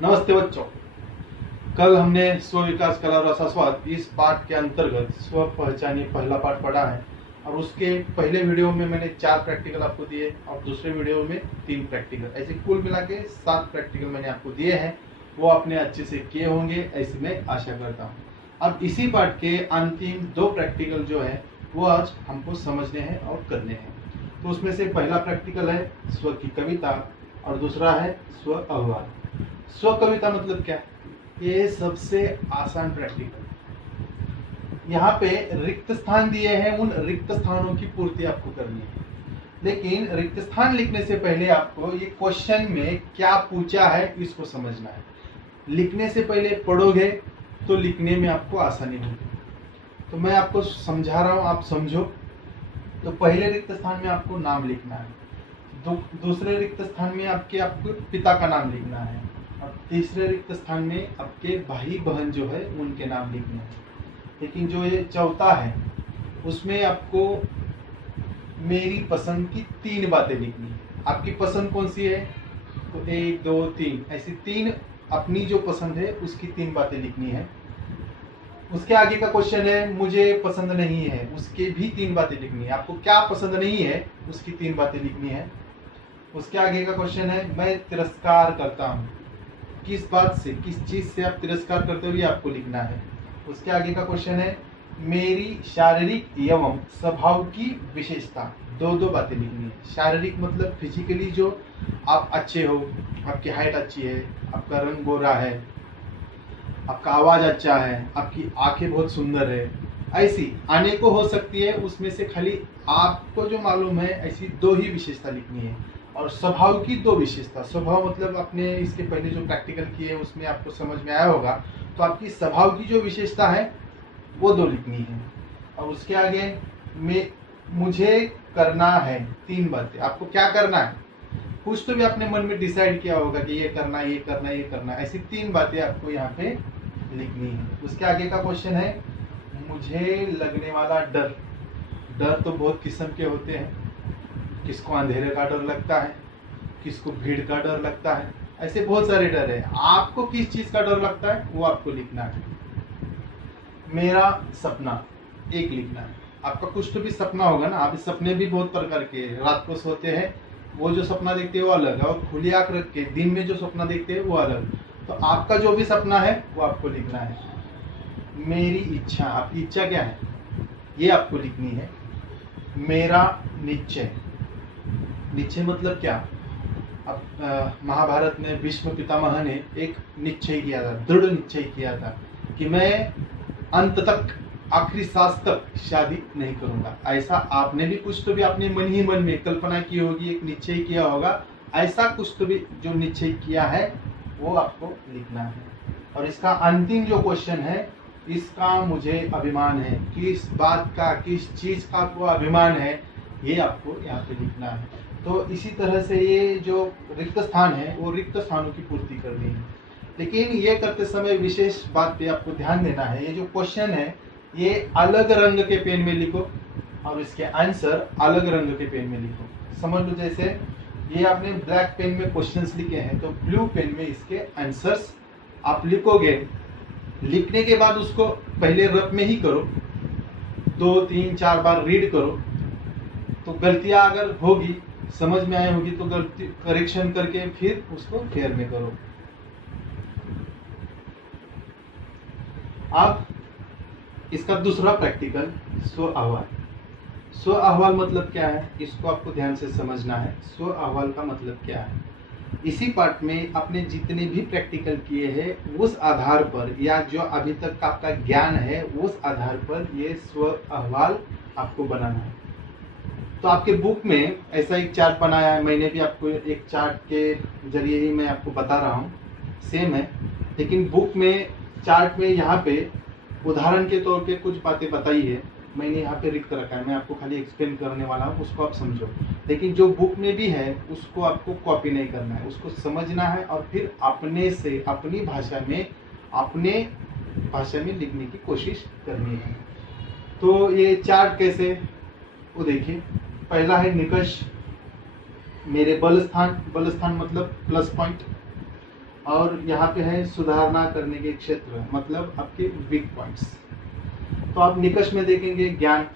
नमस्ते बच्चों। कल हमने स्व विकास कला और रसास्वाद इस पाठ के अंतर्गत स्व पहचानिए पहला पाठ पढ़ा है और उसके पहले वीडियो में मैंने 4 प्रैक्टिकल आपको दिए और दूसरे वीडियो में 3 प्रैक्टिकल, ऐसे कुल मिला के 7 प्रैक्टिकल मैंने आपको दिए हैं। वो आपने अच्छे से किए होंगे ऐसी मैं आशा करता हूँ। अब इसी पाठ के अंतिम 2 प्रैक्टिकल जो है वो आज हमको समझने हैं और करने हैं। तो उसमें से पहला प्रैक्टिकल है स्व की कविता और दूसरा है स्व अहवाल। स्व कविता मतलब क्या? ये सबसे आसान प्रैक्टिकल। यहाँ पे रिक्त स्थान दिए हैं, उन रिक्त स्थानों की पूर्ति आपको करनी है। लेकिन रिक्त स्थान लिखने से पहले आपको ये क्वेश्चन में क्या पूछा है इसको समझना है। लिखने से पहले पढ़ोगे तो लिखने में आपको आसानी होगी। तो मैं आपको समझा रहा हूँ, आप समझो। तो पहले रिक्त स्थान में आपको नाम लिखना है, दूसरे रिक्त स्थान में आपको पिता का नाम लिखना है और तीसरे रिक्त स्थान में आपके भाई बहन जो है उनके नाम लिखने हैं। लेकिन जो ये चौथा है उसमें आपको मेरी पसंद की 3 बातें लिखनी है। आपकी पसंद कौन सी है? तो 1 2 3 ऐसी 3 अपनी जो पसंद है उसकी 3 बातें लिखनी है। उसके आगे का क्वेश्चन है मुझे पसंद नहीं है, उसके भी 3 बातें लिखनी है। आपको क्या पसंद नहीं है उसकी 3 बातें लिखनी है। उसके आगे का क्वेश्चन है मैं तिरस्कार करता हूँ, किस बात से, किस चीज से आप तिरस्कार करते हो ये आपको लिखना है। उसके आगे का क्वेश्चन है मेरी शारीरिक एवं स्वभाव की विशेषता, 2 बातें लिखनी है। शारीरिक मतलब फिजिकली जो आप अच्छे हो, आपकी हाइट अच्छी है, आपका रंग गोरा है, आपका आवाज अच्छा है, आपकी आंखें बहुत सुंदर है, ऐसी अनेकों हो सकती है। उसमें से खाली आपको जो मालूम है ऐसी 2 ही विशेषता लिखनी है। और स्वभाव की 2 विशेषता। स्वभाव मतलब आपने इसके पहले जो प्रैक्टिकल किए उसमें आपको समझ में आया होगा। तो आपकी स्वभाव की जो विशेषता है वो 2 लिखनी है। और उसके आगे में मुझे करना है 3 बातें। आपको क्या करना है कुछ तो भी आपने मन में डिसाइड किया होगा कि ये करना, ये करना, ये करना, ऐसी 3 बातें आपको यहाँ पे लिखनी है। उसके आगे का क्वेश्चन है मुझे लगने वाला डर। डर तो बहुत किस्म के होते हैं। किसको अंधेरे का डर लगता है, किसको भीड़ का डर लगता है, ऐसे बहुत सारे डर है। आपको किस चीज का डर लगता है वो आपको लिखना है। मेरा सपना 1 लिखना है। आपका कुछ तो भी सपना होगा ना। आप इस सपने भी बहुत प्रकार के, रात को सोते हैं वो जो सपना देखते हैं वो अलग है और खुली आंख रख के दिन में जो सपना देखते हैं वो अलग। तो आपका जो भी सपना है वो आपको लिखना है। मेरी इच्छा, आपकी इच्छा क्या है ये आपको लिखनी है। मेरा निश्चय, निश्चय मतलब क्या? अब महाभारत में भीष्म पितामह ने एक निश्चय किया था, दृढ़ निश्चय किया था कि मैं अंत तक, आखिरी सांस तक शादी नहीं करूंगा। ऐसा आपने भी कुछ तो भी अपने मन ही मन में कल्पना की होगी, एक निश्चय किया होगा। ऐसा कुछ तो भी जो निश्चय किया है वो आपको लिखना है। और इसका अंतिम जो क्वेश्चन है, इसका मुझे अभिमान है, किस बात का, किस चीज का आपको अभिमान है, ये आपको यहाँ पे लिखना है। तो इसी तरह से ये जो रिक्त स्थान है वो रिक्त स्थानों की पूर्ति करनी है। लेकिन ये करते समय विशेष बात पे आपको ध्यान देना है। ये जो क्वेश्चन है ये अलग रंग के पेन में लिखो और इसके आंसर अलग रंग के पेन में लिखो। समझ लो जैसे ये आपने ब्लैक पेन में क्वेश्चंस लिखे हैं तो ब्लू पेन में इसके आंसर्स आप लिखोगे। लिखने के बाद उसको पहले रफ में ही करो, 2 3 4 बार रीड करो। तो गलतियां अगर होगी, समझ में आई होगी तो गलती करेक्शन करके फिर उसको फेयर में करो। अब इसका दूसरा प्रैक्टिकल स्व अहवाल। स्व अहवाल मतलब क्या है इसको आपको ध्यान से समझना है। स्व अहवाल का मतलब क्या है? इसी पार्ट में आपने जितने भी प्रैक्टिकल किए हैं उस आधार पर, या जो अभी तक का आपका ज्ञान है उस आधार पर ये स्व अहवाल आपको बनाना है। तो आपके बुक में ऐसा एक चार्ट बनाया है, मैंने भी आपको एक चार्ट के जरिए ही मैं आपको बता रहा हूँ, सेम है। लेकिन बुक में, चार्ट में यहाँ पे उदाहरण के तौर पे कुछ बातें बताई है, मैंने यहाँ पे रिक्त रखा है। मैं आपको खाली एक्सप्लेन करने वाला हूँ, उसको आप समझो। लेकिन जो बुक में भी है उसको आपको कॉपी नहीं करना है, उसको समझना है और फिर अपने से, अपनी भाषा में लिखने की कोशिश करनी है। तो ये चार्ट कैसे, वो देखिए। पहला है निकष, मेरे बल स्थान मतलब प्लस पॉइंट। और यहाँ पे है सुधारना करने के क्षेत्र, मतलब आपके वीक पॉइंट्स। तो आप निकष में देखेंगे ज्ञान,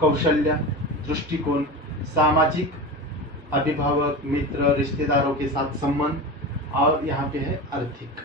कौशल्य, दृष्टिकोण, सामाजिक, अभिभावक, मित्र, रिश्तेदारों के साथ संबंध, और यहाँ पे है आर्थिक।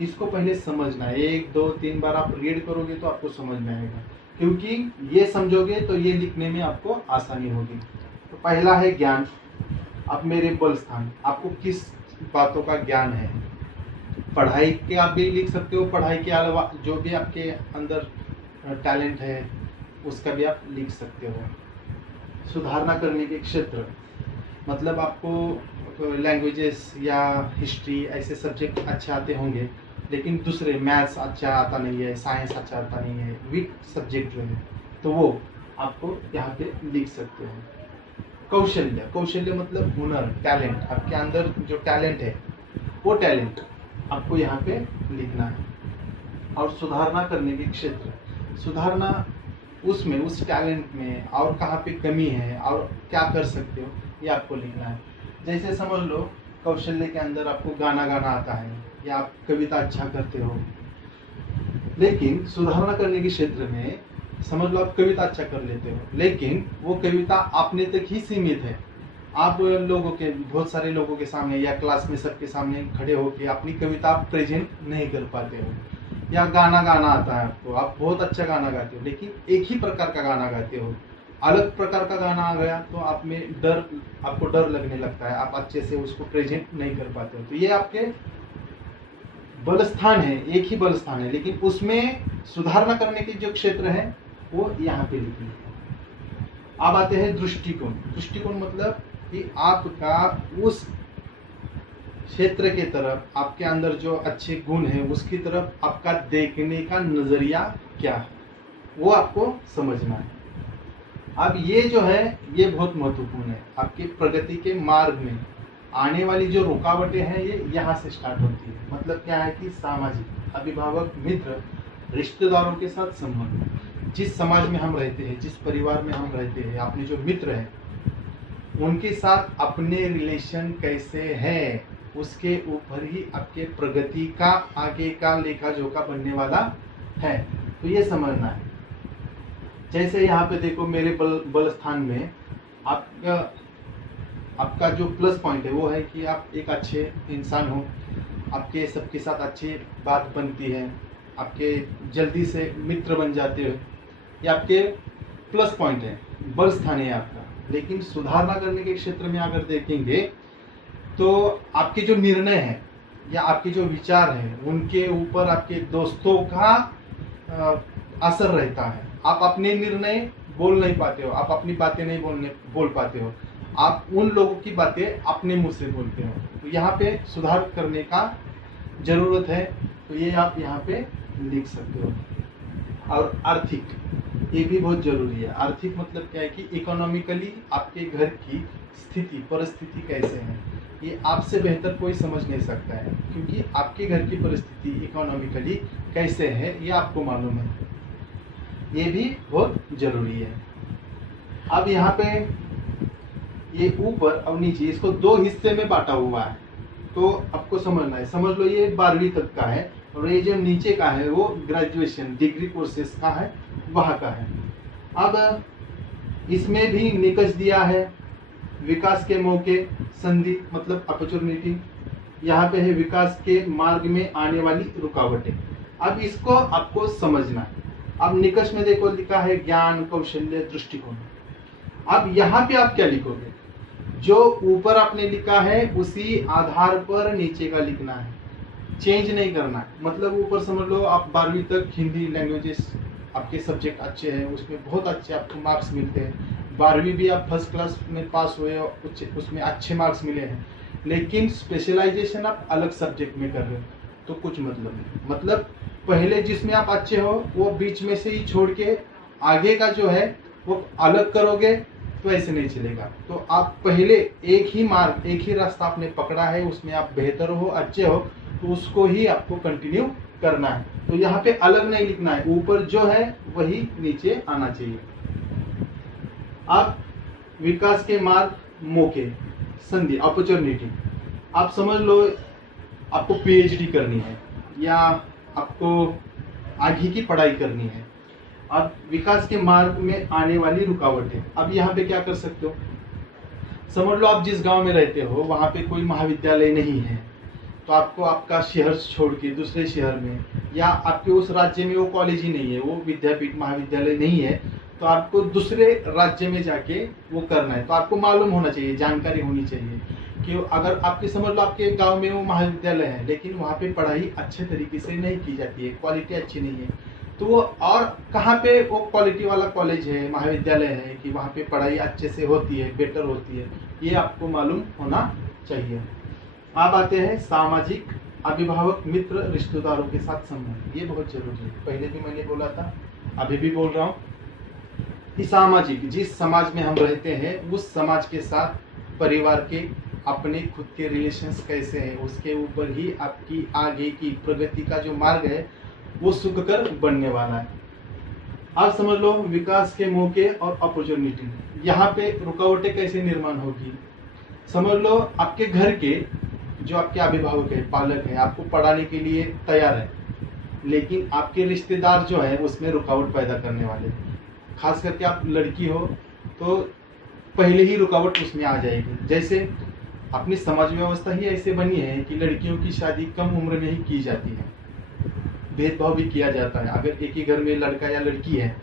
इसको पहले समझना है, 1 2 3 बार आप रीड करोगे तो आपको समझ में आएगा, क्योंकि ये समझोगे तो ये लिखने में आपको आसानी होगी। तो पहला है ज्ञान। अब मेरे बल स्थान, आपको किस बातों का ज्ञान है। पढ़ाई के आप भी लिख सकते हो, पढ़ाई के अलावा जो भी आपके अंदर टैलेंट है उसका भी आप लिख सकते हो। सुधारना करने के क्षेत्र, मतलब आपको लैंग्वेजेस या हिस्ट्री ऐसे सब्जेक्ट अच्छे आते होंगे, लेकिन दूसरे मैथ्स अच्छा आता नहीं है, साइंस अच्छा आता नहीं है, वीक सब्जेक्ट जो है, तो वो आपको यहाँ पे लिख सकते हो। कौशल्य, कौशल्य मतलब हुनर, टैलेंट, आपके अंदर जो टैलेंट है वो टैलेंट आपको यहाँ पे लिखना है। और सुधारना करने के क्षेत्र, सुधारना उसमें, उस टैलेंट में और कहाँ पे कमी है और क्या कर सकते हो, ये आपको लिखना है। जैसे समझ लो कौशल्य के अंदर आपको गाना गाना आता है या आप कविता अच्छा करते हो, लेकिन सुधारना करने के क्षेत्र में समझ लो आप कविता अच्छा कर लेते हो, लेकिन वो कविता अपने तक ही सीमित है। आप लोगों के, बहुत सारे लोगों के सामने या क्लास में सबके सामने खड़े होकर अपनी कविता आप प्रेजेंट नहीं कर पाते हो। या गाना गाना आता है आपको, आप बहुत अच्छा गाना गाते हो, लेकिन एक ही प्रकार का गाना गाते हो, अलग प्रकार का गाना आ गया तो आप में डर, आपको डर लगने लगता है, आप अच्छे से उसको प्रेजेंट नहीं कर पाते हो। तो ये आपके बल स्थान है, एक ही बल स्थान है, लेकिन उसमें सुधारना करने के जो क्षेत्र है वो यहाँ पे लिखने हैं। अब आते हैं दृष्टिकोण। दृष्टिकोण मतलब कि आपका उस क्षेत्र के तरफ, आपके अंदर जो अच्छे गुण है उसकी तरफ आपका देखने का नजरिया क्या है, वो आपको समझना है। अब ये जो है ये बहुत महत्वपूर्ण है। आपकी प्रगति के मार्ग में आने वाली जो रुकावटें हैं ये यहाँ से स्टार्ट होती है। मतलब क्या है कि सामाजिक, अभिभावक, मित्र, रिश्तेदारों के साथ संबंध, जिस समाज में हम रहते हैं, जिस परिवार में हम रहते हैं, अपने जो मित्र हैं उनके साथ अपने रिलेशन कैसे है, उसके ऊपर ही आपके प्रगति का आगे का लेखा जोखा बनने वाला है। तो ये समझना है। जैसे यहाँ पे देखो मेरे बल स्थान में आपका जो प्लस पॉइंट है वो है कि आप एक अच्छे इंसान हो, आपके सबके साथ अच्छी बात बनती है, आपके जल्दी से मित्र बन जाते हो, ये आपके प्लस पॉइंट है, बल स्थान है आपका। लेकिन सुधारना करने के क्षेत्र में अगर देखेंगे तो आपके जो निर्णय है या आपके जो विचार है उनके ऊपर आपके दोस्तों का असर रहता है। आप अपने निर्णय बोल नहीं पाते हो, आप अपनी बातें नहीं बोल पाते हो, आप उन लोगों की बातें अपने मुंह से बोलते हो। तो यहाँ पे सुधार करने का जरूरत है, तो ये आप यहाँ पे लिख सकते हो। और आर्थिक, ये भी बहुत जरूरी है। आर्थिक मतलब क्या है कि इकोनॉमिकली आपके घर की स्थिति, परिस्थिति कैसे है, ये आपसे बेहतर कोई समझ नहीं सकता है, क्योंकि आपके घर की परिस्थिति इकोनॉमिकली कैसे है ये आपको मालूम है। ये भी बहुत जरूरी है। अब यहाँ पे ये ऊपर और नीचे, इसको 2 हिस्से में बांटा हुआ है, तो आपको समझना है। समझ लो ये 12वीं तक का है और ये जो नीचे का है वो ग्रेजुएशन, डिग्री कोर्सेस का है, वहाँ का है। अब इसमें भी निकष दिया है, विकास के मौके, संधि मतलब अपॉर्चुनिटी, यहाँ पे है विकास के मार्ग में आने वाली रुकावटें। अब इसको आपको समझना है। अब निकष में देखो लिखा है ज्ञान, कौशल्य, दृष्टिकोण। अब यहाँ पे आप क्या लिखोगे, जो ऊपर आपने लिखा है उसी आधार पर नीचे का लिखना है, चेंज नहीं करना है। मतलब ऊपर समझ लो आप 12वीं तक हिंदी लैंग्वेजेस आपके सब्जेक्ट अच्छे हैं, उसमें बहुत अच्छे आपको मार्क्स मिलते हैं, 12वीं भी आप फर्स्ट क्लास में पास हुए और उसमें अच्छे मार्क्स मिले हैं, लेकिन स्पेशलाइजेशन आप अलग सब्जेक्ट में कर रहे हो तो कुछ मतलब नहीं। मतलब पहले जिसमें आप अच्छे हो वो बीच में से ही छोड़ के आगे का जो है वो अलग करोगे तो ऐसे नहीं चलेगा। तो आप पहले एक ही मार्ग, एक ही रास्ता आपने पकड़ा है, उसमें आप बेहतर हो, अच्छे हो, तो उसको ही आपको कंटिन्यू करना है। तो यहाँ पे अलग नहीं लिखना है, ऊपर जो है वही नीचे आना चाहिए। आप विकास के मार्ग, मौके, संधि, अपॉर्चुनिटी, आप समझ लो आपको पीएचडी करनी है या आपको आगे की पढ़ाई करनी है, अब विकास के मार्ग में आने वाली रुकावटें, अब यहाँ पे क्या कर सकते हो। समझ लो आप जिस गांव में रहते हो वहाँ पे कोई महाविद्यालय नहीं है, तो आपको आपका शहर छोड़ के दूसरे शहर में, या आपके उस राज्य में वो कॉलेज ही नहीं है, वो विद्यापीठ महाविद्यालय नहीं है, तो आपको दूसरे राज्य में जाके वो करना है। तो आपको मालूम होना चाहिए, जानकारी होनी चाहिए कि अगर आपके समझ लो आपके गांव में वो महाविद्यालय है लेकिन वहाँ पे पढ़ाई अच्छे तरीके से नहीं की जाती है, क्वालिटी अच्छी नहीं है, तो वो और कहाँ पे वो क्वालिटी वाला कॉलेज है, महाविद्यालय है कि वहाँ पे पढ़ाई अच्छे से होती है, बेटर होती है, ये आपको मालूम होना चाहिए। अब आते हैं सामाजिक, अभिभावक, मित्र, रिश्तेदारों के साथ संबंध, ये बहुत जरूरी है। पहले भी मैंने बोला था, अभी भी बोल रहा हूँ कि सामाजिक, जिस समाज में हम रहते हैं उस समाज के साथ परिवार के अपने खुद के रिलेशंस कैसे हैं, उसके ऊपर ही आपकी आगे की प्रगति का जो मार्ग है वो सुखकर बनने वाला है। आप समझ लो विकास के मौके और अपॉर्चुनिटी, यहाँ पे रुकावटें कैसे निर्माण होगी। समझ लो आपके घर के जो आपके अभिभावक है, पालक है, आपको पढ़ाने के लिए तैयार है, लेकिन आपके रिश्तेदार जो है उसमें रुकावट पैदा करने वाले, खास करके आप लड़की हो तो पहले ही रुकावट उसमें आ जाएगी। जैसे अपनी समाज व्यवस्था ही ऐसे बनी है कि लड़कियों की शादी कम उम्र में ही की जाती है, भेदभाव भी किया जाता है। अगर एक ही घर में लड़का या लड़की है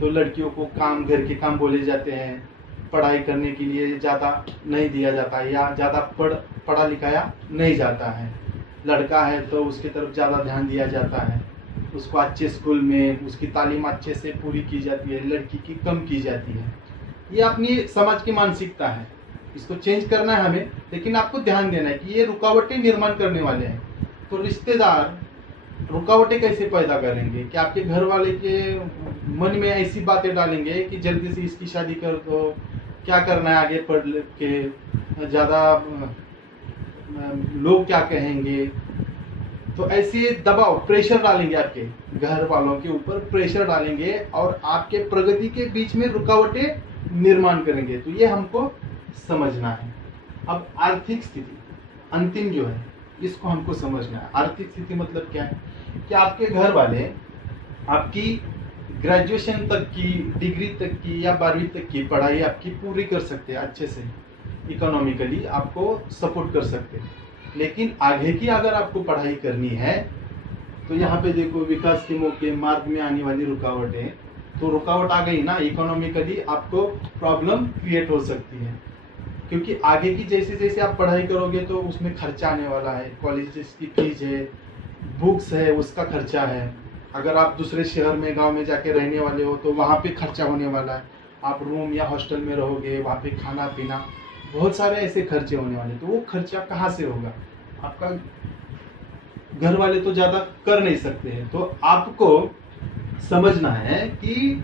तो लड़कियों को काम, घर के काम बोले जाते हैं, पढ़ाई करने के लिए ज़्यादा नहीं दिया जाता है या ज़्यादा पढ़ा लिखाया नहीं जाता है। लड़का है तो उसकी तरफ ज़्यादा ध्यान दिया जाता है, उसको अच्छे स्कूल में उसकी तालीम अच्छे से पूरी की जाती है, लड़की की कम की जाती है। ये अपनी समाज की मानसिकता है, इसको चेंज करना है हमें, लेकिन आपको ध्यान देना है कि ये रुकावटें निर्माण करने वाले हैं। तो रिश्तेदार रुकावटें कैसे पैदा करेंगे कि आपके घर वाले के मन में ऐसी बातें डालेंगे कि जल्दी से इसकी शादी कर दो, क्या करना है आगे पढ़ के, ज़्यादा लोग क्या कहेंगे। तो ऐसे दबाव, प्रेशर डालेंगे, आपके घर वालों के ऊपर प्रेशर डालेंगे और आपके प्रगति के बीच में रुकावटें निर्माण करेंगे। तो ये हमको समझना है। अब आर्थिक स्थिति अंतिम जो है इसको हमको समझना है। आर्थिक स्थिति मतलब क्या है कि आपके घर वाले आपकी ग्रेजुएशन तक की, डिग्री तक की या 12वीं तक की पढ़ाई आपकी पूरी कर सकते हैं, अच्छे से इकोनॉमिकली आपको सपोर्ट कर सकते हैं। लेकिन आगे की अगर आपको पढ़ाई करनी है तो यहाँ पे देखो विकास के मौके, मार्ग में आने वाली रुकावटें, तो रुकावट आ गई ना, इकोनॉमिकली आपको प्रॉब्लम क्रिएट हो सकती है, क्योंकि आगे की जैसे जैसे आप पढ़ाई करोगे तो उसमें खर्चा आने वाला है, कॉलेज की फीस है, बुक्स है, उसका खर्चा है। अगर आप दूसरे शहर में, गांव में जाके रहने वाले हो तो वहाँ पे खर्चा होने वाला है। आप रूम या हॉस्टल में रहोगे, वहाँ पे खाना पीना, बहुत सारे ऐसे खर्चे होने वाले। तो वो खर्चा कहाँ से होगा, आपका घर वाले तो ज़्यादा कर नहीं सकते हैं। तो आपको समझना है कि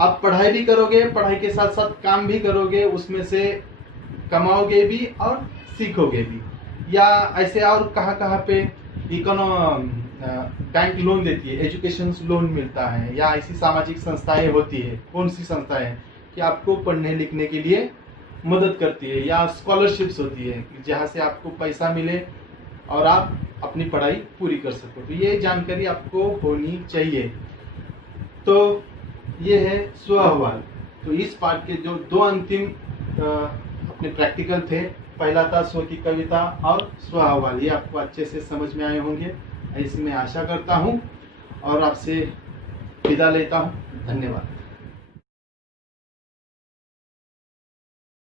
आप पढ़ाई भी करोगे, पढ़ाई के साथ साथ काम भी करोगे, उसमें से कमाओगे भी और सीखोगे भी। या ऐसे और कहाँ पे बैंक लोन देती है, एजुकेशन लोन मिलता है, या ऐसी सामाजिक संस्थाएं होती है, कौन सी संस्थाएं कि आपको पढ़ने लिखने के लिए मदद करती है, या स्कॉलरशिप्स होती है जहाँ से आपको पैसा मिले और आप अपनी पढ़ाई पूरी कर सको। तो ये जानकारी आपको होनी चाहिए। तो ये है स्व अहवाल। तो इस पाठ के जो दो अंतिम अपने प्रैक्टिकल थे, पहला था स्व की कविता और स्व अहवाल, ये आपको अच्छे से समझ में आए होंगे, ऐसी मैं आशा करता हूँ और आपसे विदा लेता हूँ। धन्यवाद।